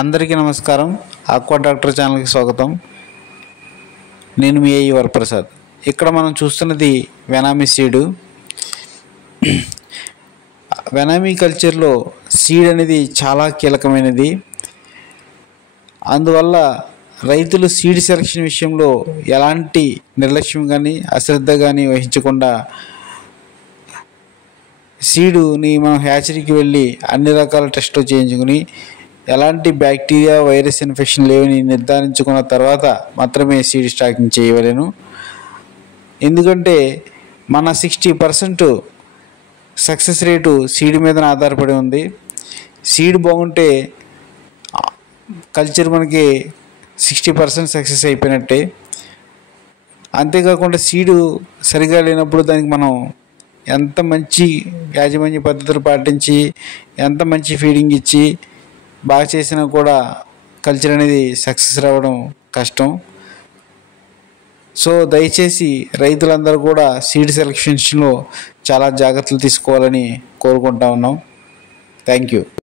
అందరికీ నమస్కారం. Aqua doctor ఛానల్కి స్వాగతం. నేను మీ ఏఈ వరప్రసాద్. ఇక్కడ మనం చూస్తున్నది వెనామీ సీడు. వెనామీ కల్చర్లో సీడ్ అనేది చాలా కీలకమైనది. అందువల్ల రైతులు సీడ్ సెలక్షన్ విషయంలో ఎలాంటి నిర్లక్ష్యం కానీ అశ్రద్ధ కానీ వహించకుండా సీడుని మనం హ్యాచరీకి వెళ్ళి అన్ని రకాల టెస్టులు చేయించుకుని ఎలాంటి బ్యాక్టీరియా వైరస్ ఇన్ఫెక్షన్ లేవని నిర్ధారించుకున్న తర్వాత మాత్రమే సీడ్ స్టాకింగ్ చేయవలెను. ఎందుకంటే మన 60% సక్సెస్ రేటు సీడ్ మీద ఆధారపడి ఉంది. సీడ్ బాగుంటే కల్చర్ మనకి 60% సక్సెస్ అయిపోయినట్టే. అంతేకాకుండా సీడు సరిగా లేనప్పుడు దానికి మనం ఎంత మంచి యాజమాన్య పద్ధతులు పాటించి ఎంత మంచి ఫీడింగ్ ఇచ్చి బాగా చేసినా కూడా కల్చర్ అనేది సక్సెస్ రావడం కష్టం. సో దయచేసి రైతులందరూ కూడా సీడ్ సెలక్షన్స్లో చాలా జాగ్రత్తలు తీసుకోవాలని కోరుకుంటా ఉన్నాం. Thank you.